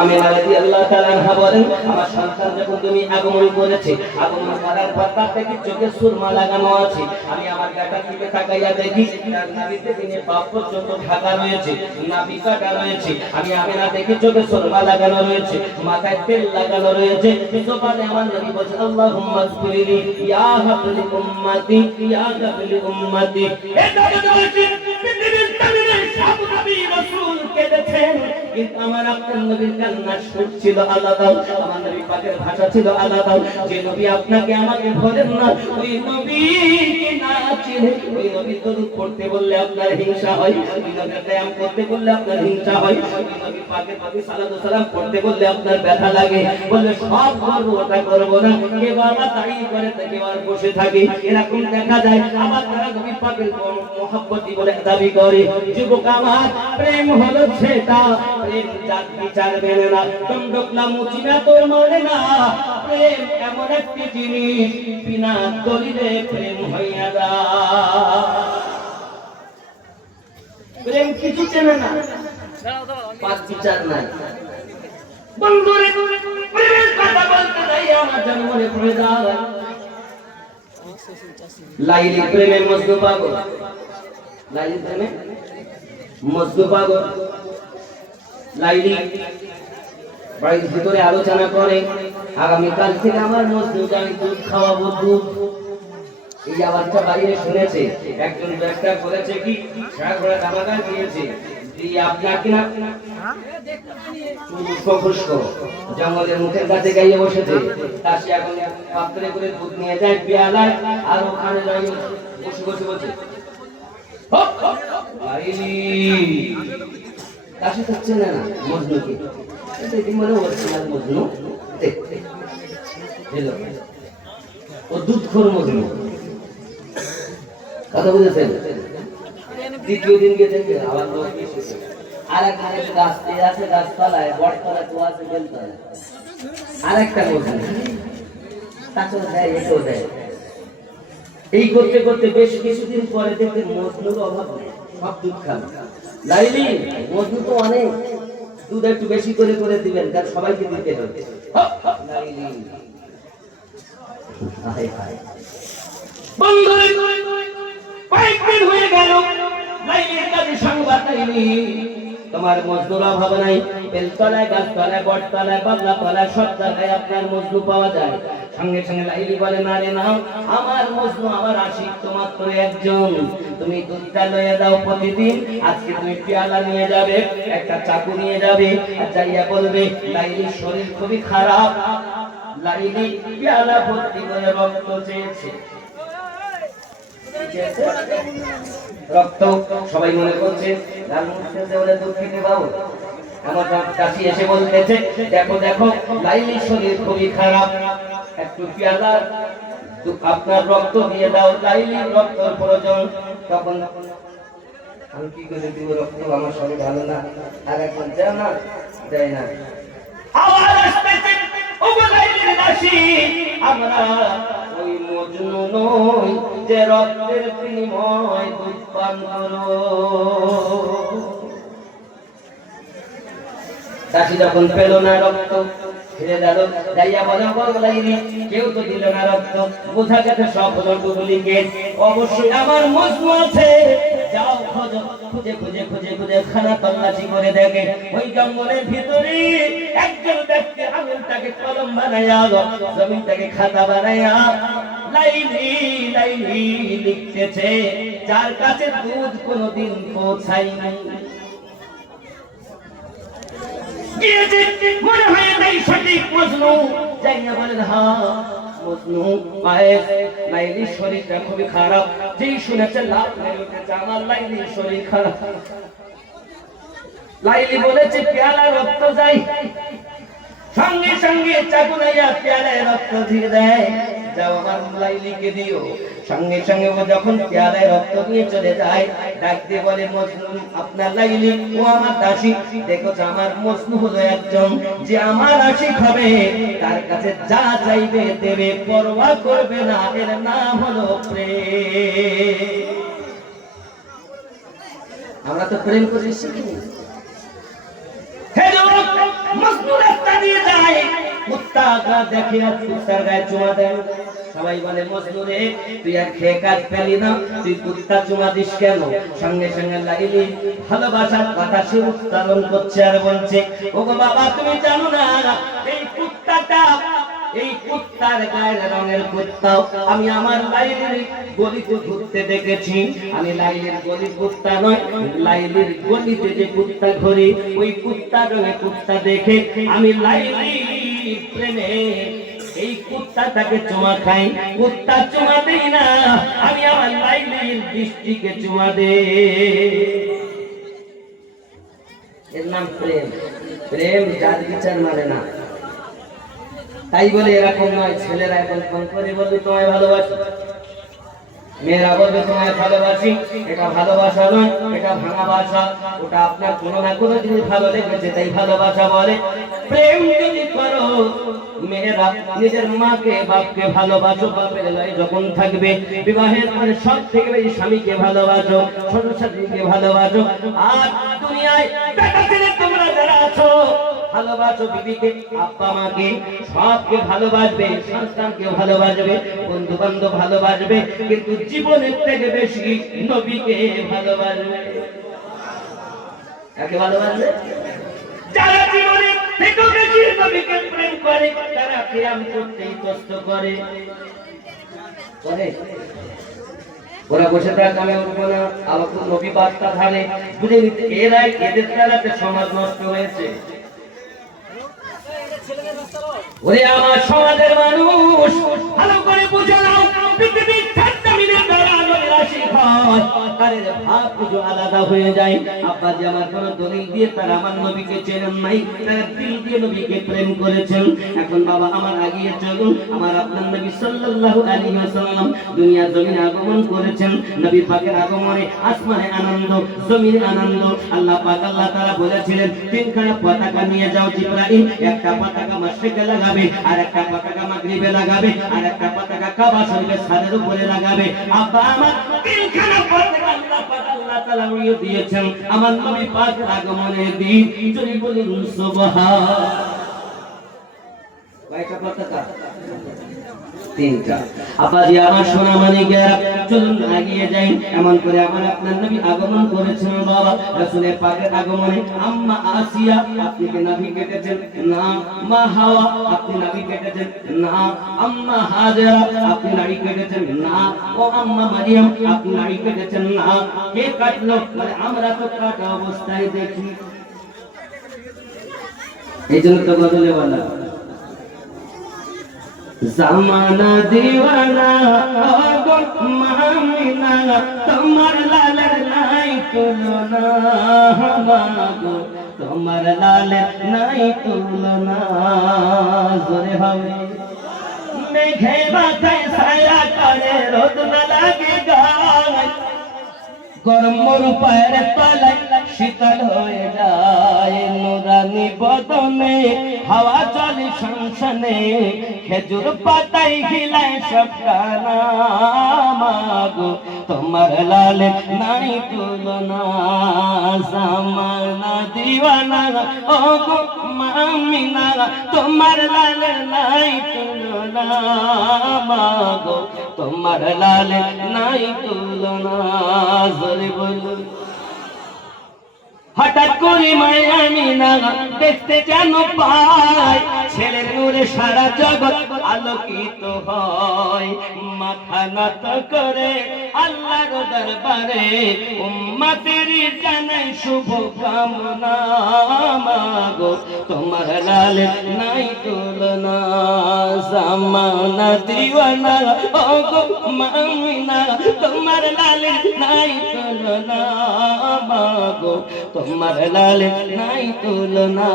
আমিনা রাদিয়াল্লাহু তাআলা আনহা বলেন, আমার সন্তান যখন তুমি আগমন করেছে, আগমন করার পর তার থেকে চোখে সুরমা লাগানো আছে। আমি আমার বেটার দিকে তাকাইয়া দেখি তার নাভিতে দিনে পাপ পর্যন্ত ঢাকা রয়েছে, নাভি কাটা রয়েছে। আমি আমিনা দেখি চোখে সুরমা লাগানো রয়েছে, মাথায় তেল লাগানো রয়েছে। জবানে আমার নবী বলেন, আল্লাহুম্মা যকুরলি ইয়া হাবলি উম্মতি ইয়া হাবলি উম্মতি। এটা বলছি পৃথিবীর জমিনে সব নবী রাসূল কেঁদেছেন, কিন্তু আমার আপনার নবীর কান্নার সুর ছিল আলাদা, আমার নবী পাকের ভাষা ছিল আলাদা। যে নবী আপনাকে আমাকে বলেন না, ওই নবী কি না চিনে, ওই নবী দরুদ পড়তে বললে আপনার হিংসা হয়, ওই নবীর কিয়াম করতে বললে আপনার হিংসা হয়, ওই নবী পাকের প্রতি সালাতু সালাম পড়তে বললে আপনার ব্যথা লাগে। বলে সব করব, ওটা করব না। কে বাবা তাই করে থেকে আর বসে থাকে, এরকম দেখা যায়। আবার তারা নবী পাকের মহব্বতি বলে দাবি করে। যুবক আমার, প্রেম হলো সেটা, প্রেম জাত বিচার মেনে না, দণ্ডকলা মুচিনা তোর মানে না। প্রেম এমন একটি জিনিস, বিনা দলিলে প্রেম হইয়া যায়। প্রেম কিছু চেনে না, পাঁচ বিচার নাই। বন্ধুরে প্রেমের কথা বলতে যাই আমার জন্মরে পড়ে যায়। লাইলি প্রেমে মজনু পাগল, লাইলি প্রেমে মজনু পাগল। লাইলি বাড়ির ভিতরে আলোচনা করে, আগামীকাল থেকে আমার মজনুকে আমি দুধ খাওয়াবো, দুধ। এই আওয়াজটা বাইরে শুনেছে, একজন ব্যবসা করেছে কি সারা দামাদার দিয়েছে, আপনার কিনা জঙ্গলের মুখের কাছে গাইয়ে বসেছে। তার সে এখন পাত্রে করে দুধ নিয়ে যায় পেয়ালায়, আর ওখানে বসে বসে বসে কাশি থাকছে না মজনুকে, মনে হচ্ছে না মজনু ও দুধখোর মজনু। কথা বুঝেছেন? দ্বিতীয় দিন গিয়ে দেখবে আবার লোক এসেছে, আর এক গাছ আছে, গাছতলায় বটতলায় তো আছে বেলতলায় আর একটা মজনু, তাকেও দেয় একেও দেয়। এই করতে করতে বেশ কিছুদিন পরে দেখতে মজনুর অভাব নেই, সব দুধ খাবে। লাইলি মজনু তো অনেক, দুধ একটু বেশি করে করে দিবেন, কারণ সবাইকে দিতে হবে। লাইলি কয়েকদিন হয়ে গেল, লাইলির কাছে সংবাদ পাইনি তোমার মজনুর অভাব নাই। বেলতলায়, গাছতলায়, বটতলায়, বাবলাতলায় সব জায়গায় আপনার মজনু পাওয়া যায়। সঙ্গে সঙ্গে লাইলি বলে, না রে না, আমার মজনু আমার আশিক তো মাত্র একজন। তুমি দুধটা লয়ে দাও প্রতিদিন, আজকে তুমি পেয়ালা নিয়ে যাবে, একটা চাকু নিয়ে যাবে, আর যাইয়া বলবে লাইলির শরীর খুবই খারাপ, লাইলি পেয়ালা ভর্তি করে রক্ত চেয়েছে। রক্ত সবাই মনে করছে দুঃখিত বাবু। আমার চাষি এসে বলতেছে, দেখো দেখো লাইলির শরীর খুবই খারাপ, একটু পেয়ালা আপনার রক্ত দিয়ে দাও, লাইলির রক্ত প্রয়োজন। তখন আমি কি করে দিব রক্ত, আমার শরীর ভালো না। আর এখন দেয় না, দেয় না। আবার আসতেছে, ওগো লাইলির দাসী, আমরা ওই মজনু নই যে রক্তের বিনিময় দুধ পান করো। দাসী যখন পেল না রক্ত, ফিরে গেল, যাইয়া বলে লাইলি কেউ তো দিল না রক্ত, বোঝা গেছে সব হলো ডুপ্লিকেট। অবশ্যই আমার মজনু আছে, যাও খোঁজো। খুঁজে খুঁজে খুঁজে খুঁজে খানা তল্লাশি করে দেখে ওই জঙ্গলের ভিতরে একজন ব্যক্তি আঙুলটাকে কলম বানাইয়া, জমিনটাকে খাতা বানাইয়া লাইলি লাইলি লিখতেছে, যার কাছে দুধ কোনোদিন পৌঁছাই নাই। মনে হয় নাই সঠিক মজনু, যাইয়া বলেন হ্যাঁ মজনু পায়েস, লাইলির শরীরটা খুবই খারাপ। যেই শুনেছে লাভ হয়ে উঠেছে, আমার লাইলির শরীর খারাপ। লাইলি বলেছে পেয়ালা রক্ত যাই, সঙ্গে সঙ্গে চাকু নাইয়া পেয়ালায় রক্ত দিয়ে দেয়, যাও আমার লাইলিকে দিও। সঙ্গে সঙ্গে ও যখন পেয়ালায় রক্ত নিয়ে চলে যায়, ডাক দিয়ে বলে মজনু আপনার লাইলি, ও আমার দাসী, দেখো আমার মজনু হলো একজন যে আমার আশিক হবে, তার কাছে যা চাইবে দেবে, পরোয়া করবে না, এর নাম হলো প্রেম। আমরা তো প্রেম করে শিখিনি। হে যুবক, কুত্তা দেখে আর কুত্তার গায়ে চুমা দেয়। সবাই বলে মজনু রে তুই আর খেয়ে কাজ পেলি না, তুই কুত্তা চুমা দিস কেন? সঙ্গে সঙ্গে লাইলি ভালোবাসার কথা সে উচ্চারণ করছে আর বলছে, ওগো বাবা তুমি জানো না এই কুত্তাটা, এই কুত্তার গায়ের রঙের কুত্তাও আমি আমার লাইলির গলিতে ঘুরতে দেখেছি। আমি লাইলির গলি কুত্তা নয়, লাইলির গলিতে যে কুত্তা ঘুরি ওই কুত্তা রঙের কুত্তা দেখে আমি লাইলির প্রেমে এই কুত্তাটাকে চুমা খাই। কুত্তা চুমা দেই না, আমি আমার লাইলির দৃষ্টিকে চুমা দেই। এর নাম প্রেম। প্রেম জাত বিচার মানে না। তাই বলে এরকম নয় ছেলেরা এখন ফোন করে বলবে তোমায় ভালোবাসি, মেয়েরা বলবে তোমায় ভালোবাসি। এটা ভালোবাসা নয়, এটা ভাঙা বাসা। ওটা আপনার কোনো না কোনো জিনিস ভালো লেগেছে তাই ভালোবাসা বলে। প্রেম যদি করো, মেয়েরা নিজের মাকে বাপকে ভালোবাসো, বাপের লয় যখন থাকবে বিবাহের পরে সব থেকে বেশি স্বামীকে ভালোবাসো, ছোট সাথীকে ভালোবাসো। আর দুনিয়ায় টাকা ছেলে তোমরা যারা আছো ভালোবাসো বিবিকে, আব্বা মাকে, সবকে ভালোবাসবে, সন্তানকে ভালোবাসবে, বন্ধু বান্ধব ভালোবাসবে, কিন্তু জীবনের থেকে বেশি নবীকে ভালোবাসবে। কাকে ভালোবাসবে? যারা জীবনে থেকে বেশি নবীকে প্রেম করে তারা প্রেম করতেই কষ্ট করে। ওরা বসে থাকে আমি উঠবো না, আবার নবী বার্তা ধারে বুঝে নিতে, এরাই এদের দ্বারাতে সমাজ নষ্ট হয়েছে। ওরে আমার সমাজের মানুষ ভালো করে বুঝে নাও, পৃথিবীর ঠাট্টামিনের দ্বারা নৈরাশী হয়, তাদের ভাব পুজো আলাদা হয়ে যায়। আব্বাজি আমার কোন দলিল দিয়ে তারা আমার নবীকে চেনেন নাই, তারা দিল দিয়ে নবীকে প্রেম করেছেন। এখন বাবা আমার আগিয়ে চলুন, আমার আপনার নবী সাল্লাল্লাহু আলাইহি ওয়াসাল্লাম দুনিয়া জমিনে আগমন করেছেন। নবী পাকের আগমনে আসমানে আনন্দ, জমিনে আনন্দ। আল্লাহ পাক আল্লাহ তাআলা বলেছিলেন তিনখানা পতাকা নিয়ে যাও জিবরাইল, একটা পতাকা মাশরিকে লাগাবে, আর একটা পতাকা মাগরিবে লাগাবে, আর একটা পতাকা কাবা শরীফের ছাদের উপরে লাগাবে। আব্বা আমার তিনখানা পতাকা আল্লাহ পাক আল্লাহ তাআলা উড়িয়ে দিয়েছেন আমার নবী পাকের আগমনের দিন। যদি বলুন সুবহান। কয়টা পতাকা? তিনটা। আব্বাজি আমার সোনা মানিকেরা চলুন আগিয়ে যাই। এমন করে আমার আপনার নবী আগমন করেছেন বাবা। রাসূলের পাকের আগমনে আম্মা আসিয়া আপনি কি নাভি কেটেছেন? না। মা হাওয়া আপনি নাভি কেটেছেন? না। আম্মা হাজেরা আপনি নাভি কেটেছেন? না। ও আম্মা মারিয়াম আপনি নাভি কেটেছেন? না। কে কাটলো? মানে আমরা তো কাটা অবস্থায় দেখি। এই জন্য তো বদলে বলা জামানা দিওয়ানা গো মামিনা, তোমার লালের নাই তুলনা গো, তোমার লালের নাই তুলনা। জোরে হবে মেঘে মাথায় ছায়া করে রোদ না লাগে গায়, গরম মরু পায়ের তলায় শীতল হয়ে যায়। নুরানি বদনে হাওয়া চলে সংসনে, খেজুর পাতায় খিলায় সব কানা মাগো, তোমার লালে নাই তুলনা। জামানা দিওয়ানা ও গো মামিনা, তোমার লালে নাই তুলনা মাগো, তোমার লালে নাই তুলনা। জোরে বলুন। হঠাৎ করে মায়া আমিনা দেখতে যেন পাই, ছেলের নূরে সারা জগৎ আলোকিত হয়। মাথা নত করে আল্লাহর দরবারে উম্মতের জানাই শুভ কামনা মাগো, তোমার লালে নাই তুলনা। জামানা দিওয়ানা ও গো মামিনা, তোমার লালে নাই তুলনা মাগো, তোমার লালে নাই তুলনা।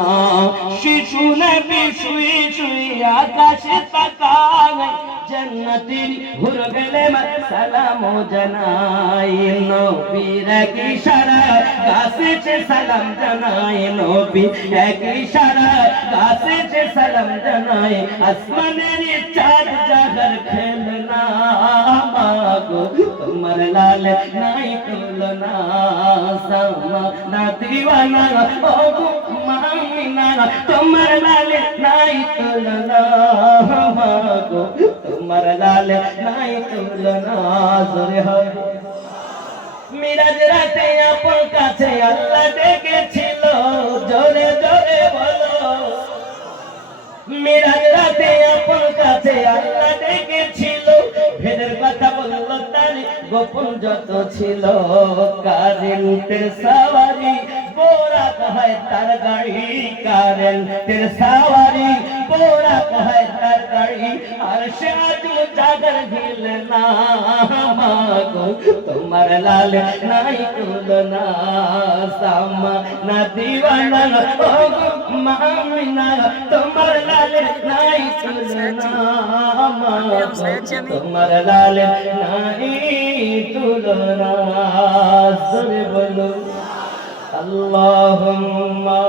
শিশু নবী শুয়ে শুয়ে আকাশে তাকায়, জান্নাতের হুর গেলে সালাম জানাই। নবীর এক ইশারায় গাছে সালাম জানাই, নবীর এক ইশারায় গাছে সালাম জানাই। আসমানের চাঁদ জাগর খেলনা মাগো, তোমার লালে নাই তুলনা। জামানা দিওয়ানা ও গো মামিনা তোমার লালে নাই তুলনা মাগো তোমার লালে নাই তুলনা জোরে হয় মিরাজ রাতে আপন কাছে আল্লাহ ডেকেছিল জোরে জোরে বলো মিরাজ রাতে আপন কাছে আল্লাহ ডেকেছিল ভেদের কথা বললো তার গোপন যত ছিল কারেন্টের সাওয়ারি বোরাক হয় তার গাড়ি কারেন্টের সাওয়ারি বোরাক হয় তার গাড়ি আর সে আজ জাগর হিল না মাগো তোমার লাল নাই তুলনা সামা না দিওয়ানা ও মামিনা তোমার লাল নাই তুলনা মাগো তোমার লাল নাই তুলনা জোরে বলো আল্লাহুম্মা